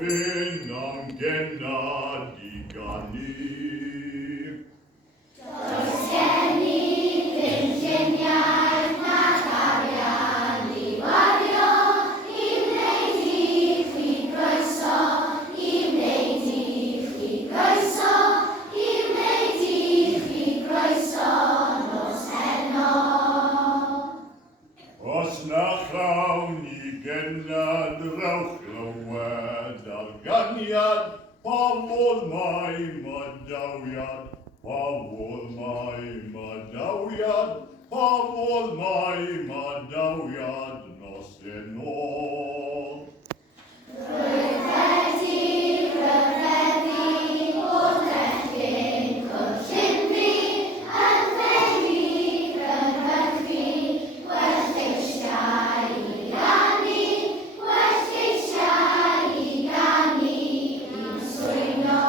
gofyn am genadigan ni. Does gen i ddim lluniau na cariad i wario, i wneud i chi groeso, i wneud i chi groeso, i wneud i chi groeso nos heno. Os na chawn i genad rewch glywed ar ganiad, pa fodd mai madawiad, pa fodd mai madawiad, pa fodd mai madawiad nos heno. Rwyf wedi rhyfeddu bod echyn cwrllyn fi, yn ddenu rhyngddyg fi, well eisiau i ganu, well eisiau i ganu i'n swyno.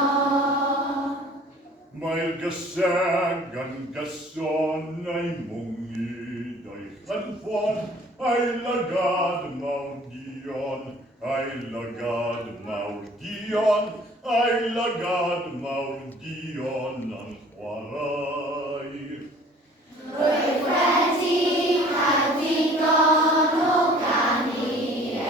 Mae'r gyseg yn gyson ei mwngyd o'i chynffon, a'i lygad mawr dion, a'i lygad mawr dion, a'i lygad mawr dion yn chwarae. Rwyf wedi cael digon o ganu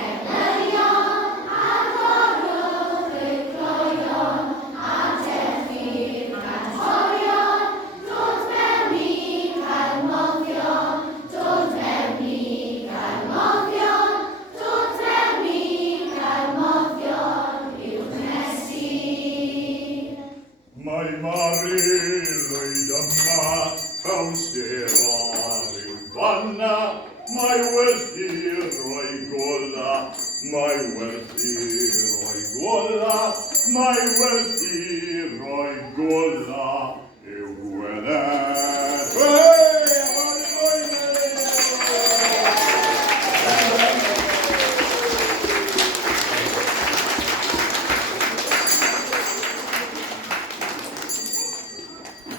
eglurion, a gorwch y cloeon, a defnydd cantorion, dod mewn i cael moddion, dod mewn i cael moddion, dod mewn i cael moddion i'w Mesu. Mae Mari lwyd yma, cawn ster ar yw fanna, mae werth i roi gola, mae werth i roi gola, mae werth i roi gola, yw gweddau.